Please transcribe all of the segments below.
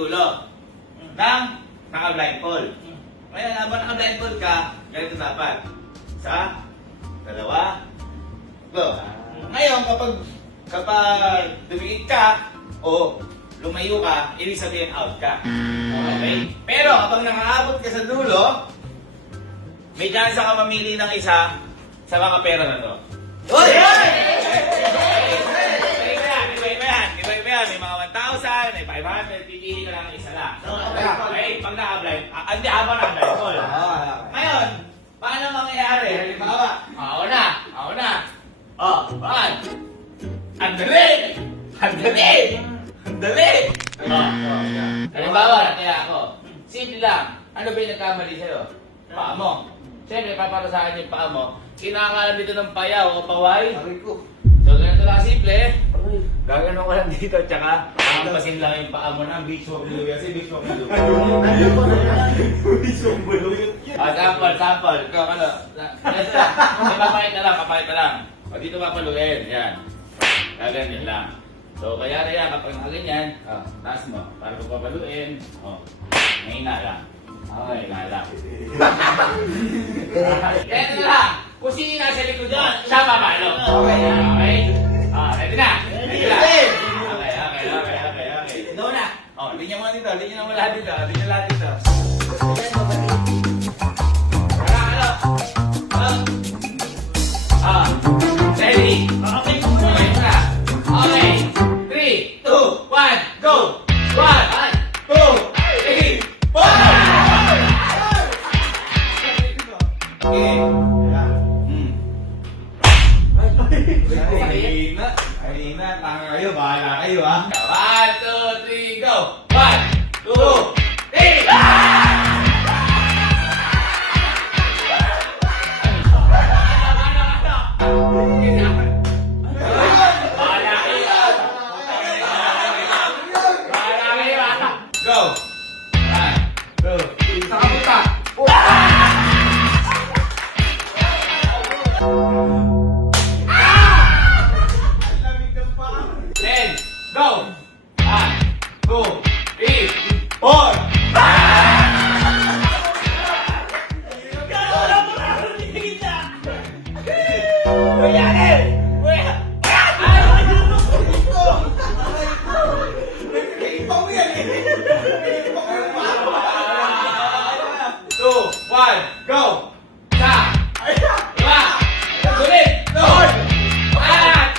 dulo ng naka-blindfold. Ngayon, habang naka-blindfold ka, ganito dapat. Isa, dalawa, go. Ngayon, kapag dumikit ka o lumayo ka, ibig sabihin out ka. Okay? Pero kapag nakaabot ka sa dulo, may chance ka mamili ng isa sa mga pera na to. Hoy! Iba yan. May mga 1,000, may 500, pipili ka lang ng isa lang. Okay? Pag naka-blind, hindi habang naka-blindfold. Ngayon, paano mangyayari? Halimbawa, ako na. Bakit? Ang dali! Halimbawa, kaya ako. Simple lang. Ano ba yung nagkamali sa'yo? Paa mo. Siyempre, para sa akin yung paa mo. Kinakalam dito ng payaw o paway. So, ganito lang simple. Gaganon ko lang dito, tsaka pampasin lang yung paa mo ng beach walk blue. Kasi beach walk blue. Beach walk blue. Sample. Ikaw, ano? Papakita lang. O, dito papaluin. Yan. Gaganin lang. So, kaya rin kapag nakaganyan, taas mo. Para papaluin. Mahina lang. Mahina lang. Ganito lang. Kung sino nasa likod doon, siya papalo. Okay? Ready na? Okay. Ito na. Linya mo dito. Linya mo lahat dito. Ready? Okay na. Okay. 3, 2, 1, go! 1, 2, 3, 4! Okay. Halina, tanga kayo, bahala kayo ha. 1, 2, 3, go! 1, 2, 3! Go! 1, 2, 3, sakapunta! 10, go! 1, 2, 3, 4! Go! Sa! Diba? Sulit! Doon! Alat!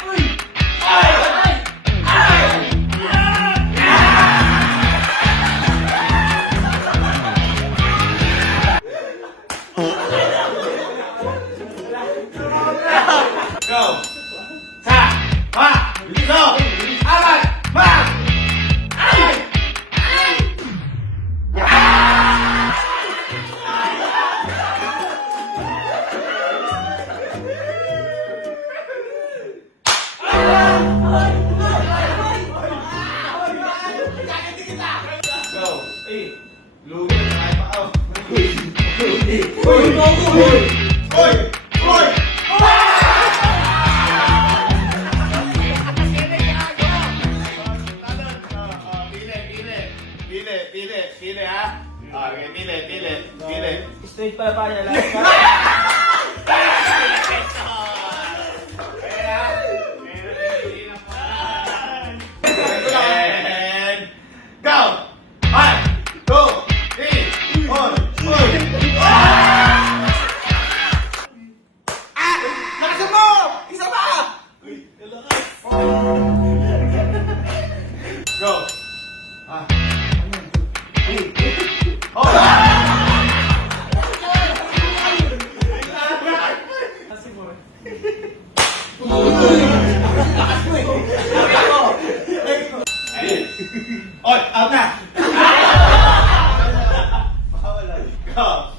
Go! Sa! Ma! Dito! Alat! Ma! Go! Lugi na tayo pa ako. Hoy! Pili ha? Okay, pili. Straight pala pa niya lang. And go! 1, 2, 3, 4! Nakasan mo! Isa pa! Go! Oy, out na! Go!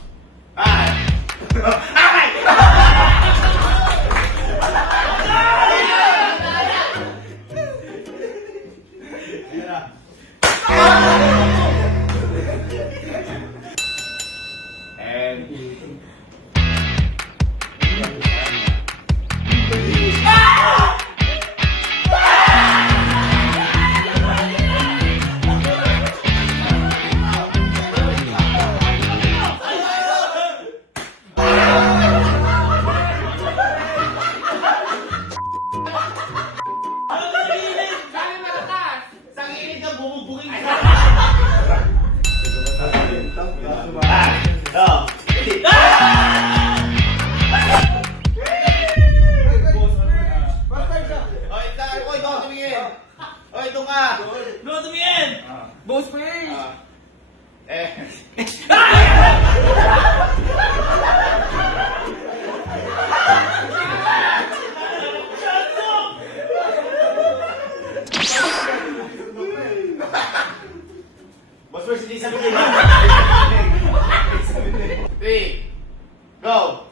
Go!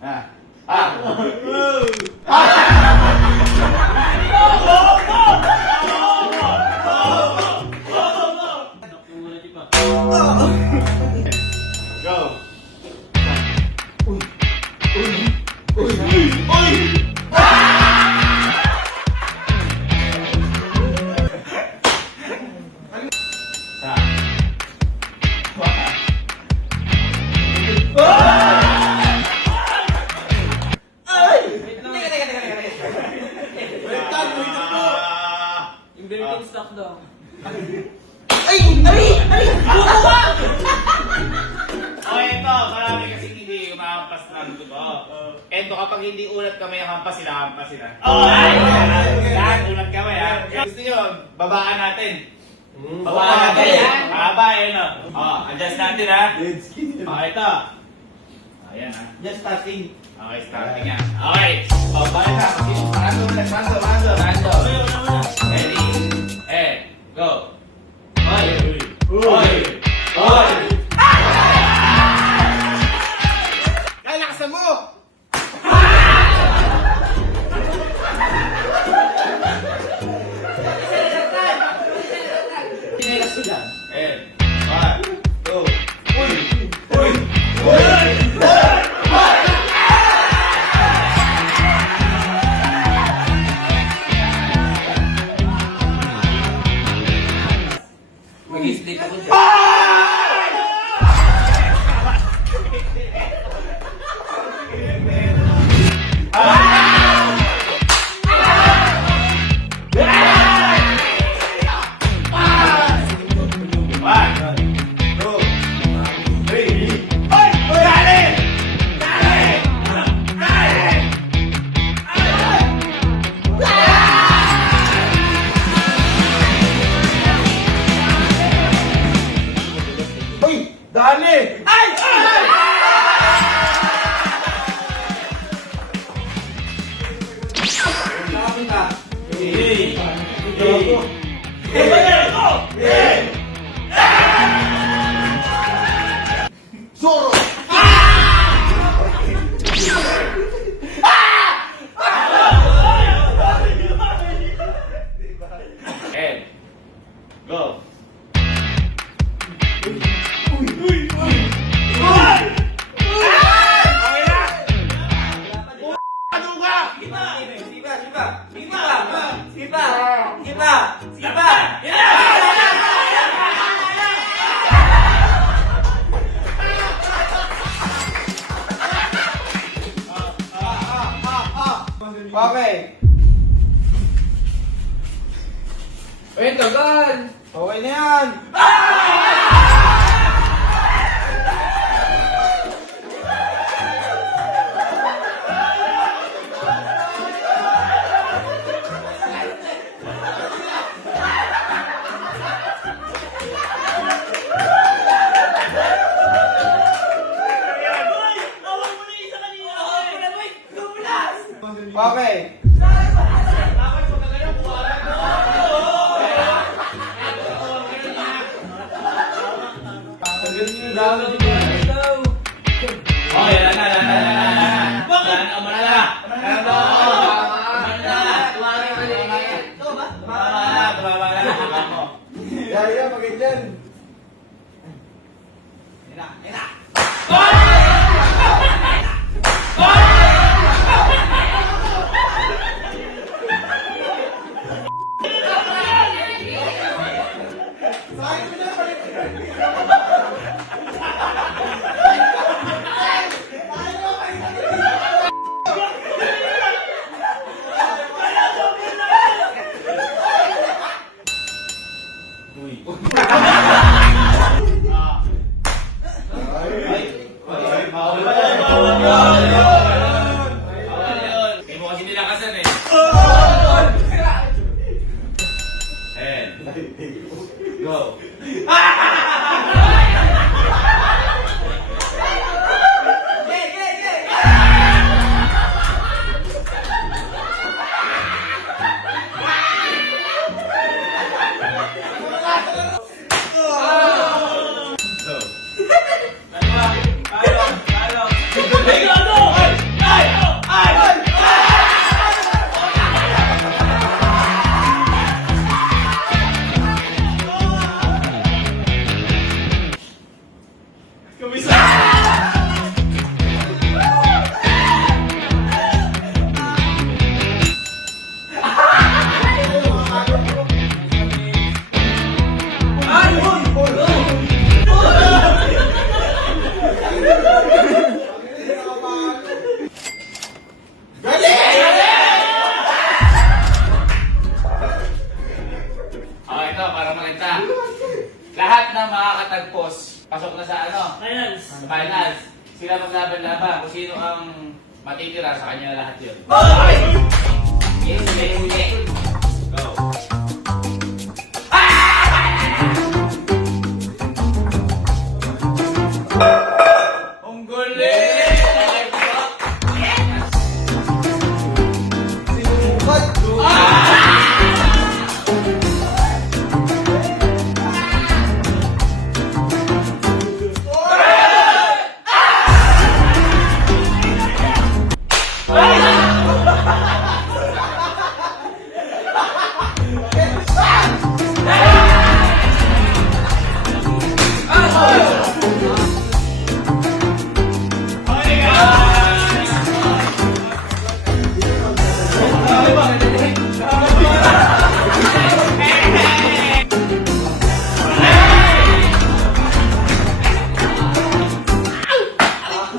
Ah. Ah! Go! Inverted stock daw. Okay, ito. Marami kasi hindi umahampas ng dugo. Ito, kapag hindi ulat kamay ang hampas, sila hampas sila. Yan, ulat kamay ha. Gusto nyo, babaan natin. Babaan natin. Mahaba eh, no? Adjust natin ha. Ito. Ayan ha. Just starting. Okay, starting yan. Okay. Balik na. Rando. Ready. Go. Hoy! Kalakasan mo! Sinelas ko dyan. 1, 2. Mag-i-sleep ako dyan. Dali! Nakapin ka. Zoro! Go! Okay. Uy, tagal! Okay na yan! Okay. Yaya, magigyan. Go! Go! maglaban-laban kung sino ang matitira sa kanya lahat yun. Ay! Sige, sige, sige. Go. Ang galing! Sinukat!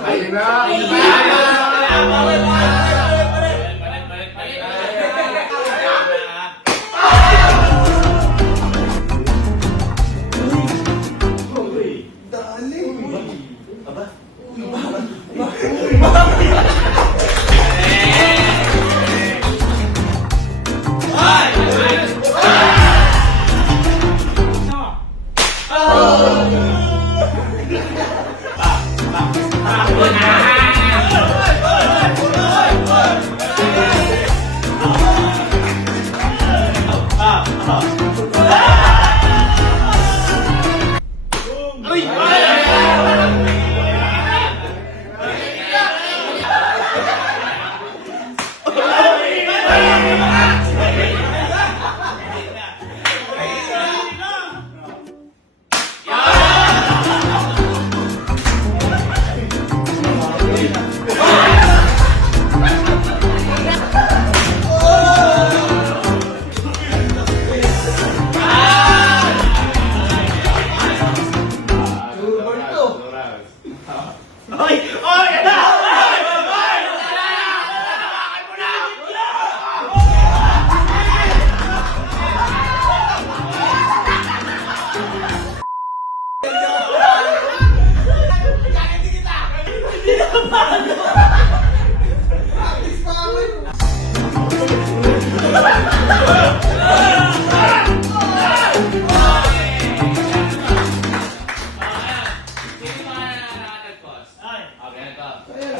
Ayun na! Dali! Aba?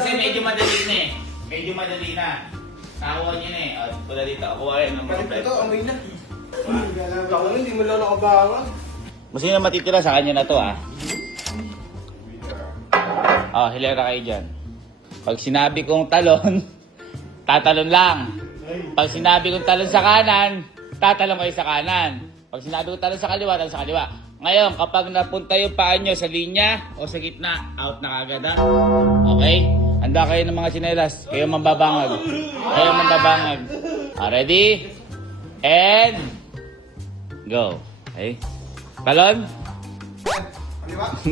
Kasi medyo madali na eh. Medyo madali na. Nakuha niyo na eh. O, pula dito. Kuha kayo ng mga Ito, amoy na. Ako na, hindi mo lang nakabangan. Sino matitira sa kanya na to ah? Oh, hilera kayo dyan. Pag sinabi kong talon, tatalon lang. Pag sinabi kong talon sa kanan, tatalon kayo sa kanan. Pag sinabi kong talon sa kaliwa, talon sa kaliwa. Ngayon, kapag napunta yung paa nyo sa linya o sa gitna, out na kagad ha. Okay? Handa kayo ng mga sinelas. Kayo mambabangag. Kayo mambabangag. Ready? And go. Okay? Talon?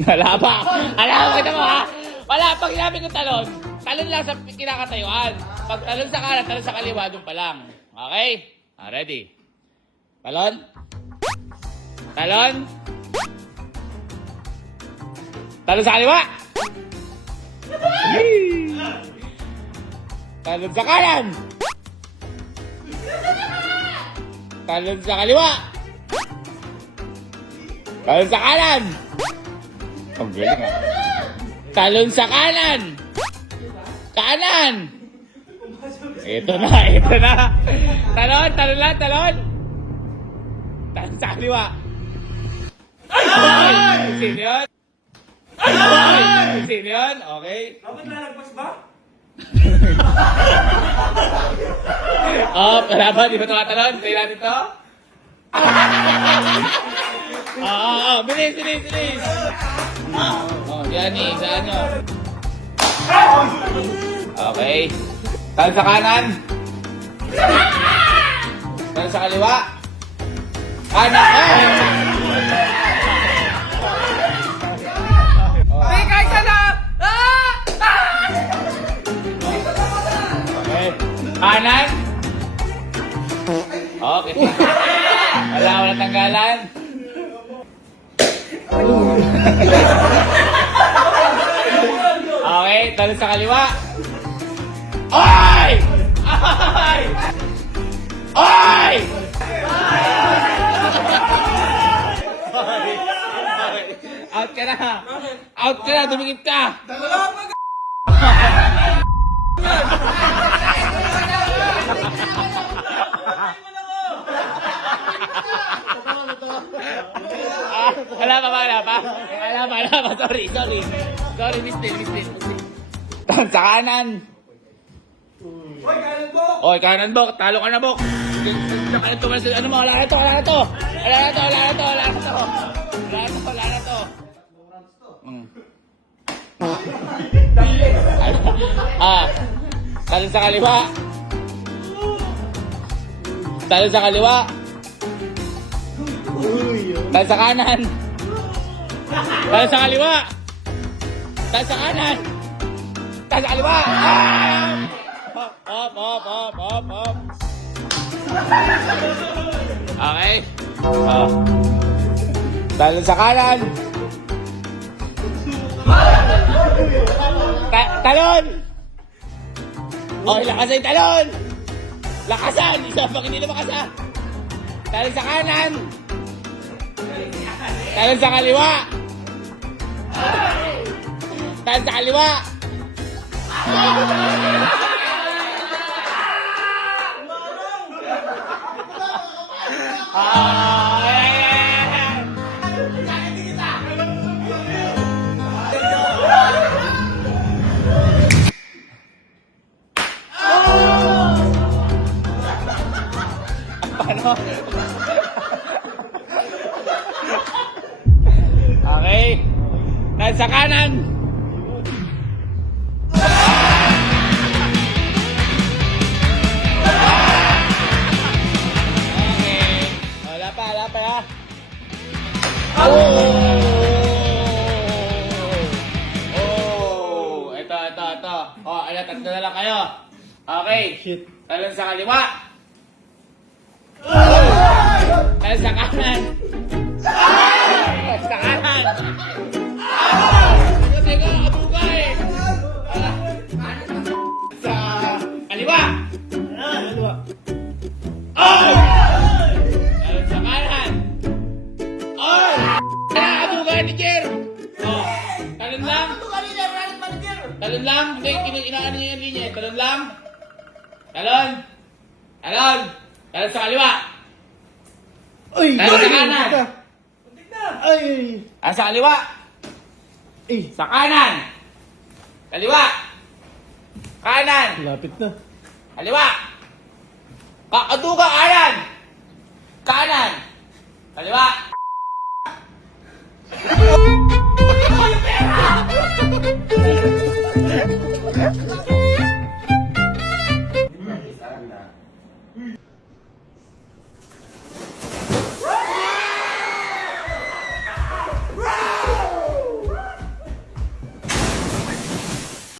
Wala pa. Alam mo kita mo ha? Wala. Pag sinabi ko talon, talon lang sa kinakatayuan. Pag talon sa kanan, talon sa kaliwa, doon pa lang. Okay? Ready? Talon? Talon? Talon sa kaliwa? Talon sa kanan? Talon sa kaliwa? Talon sa kanan? Ang galing ah. Talon sa kanan? Kanan! Ito na, ito na. Talon, talon lang, talon. Talon sa kaliwa. Sino yun? Sino yun? Okay. Dapat lalagpas ba? Oh, wala ba? Di ba tumatalon? Tayo natin to? Bilis, bilis, bilis. Yan eh, saan nyo? Okay. Talon sa kanan. Talon sa kaliwa. Kanan. Ay, kahit sana! Okay. Kanan. Okay. Wala tanggalan. Okay. talon sa kaliwa. Oy! Oy! Oy! Out ka na! Out ka na! Dumikit ka! Wala pa. Sorry. Sorry, mistake. Sa kanan. Oy, kanan, Bok. Talo ka na, Bok. Ano mo? Wala na to. Talon sa kaliwa. Talon sa kaliwa. Talon sa kanan. Talon sa kaliwa. Talon sa kanan. Talon sa kaliwa. Hop. Okay. Talon sa kanan. Talon! Okay, lakasan yung talon! Lakasan! Isa pag hindi na makasan! Talon sa kanan! Talon sa kaliwa! Talon sa kaliwa! Paano? Okay. Talon sa kanan. Okay. Wala pa ha. Ito. Tatlo na lang kayo. Okay. Shit. Talon sa kaliwa. Talon sa kanan. Sa kanan. Teka, nakabugay. Sa kaliwa. Oy! Talon sa kanan. Oy! Nakabugay ni Jer. Talon lang. Talon lang. Hindi, inaano niya yung linya. Talon lang. Talon. Talon sa kaliwa. Ay! Talon sa kanan. Ay! Sa kaliwa. Sa kanan. Kaliwa. Kanan. Lapit na. Kaliwa. Kakaduga, kanan. Kanan. Kaliwa.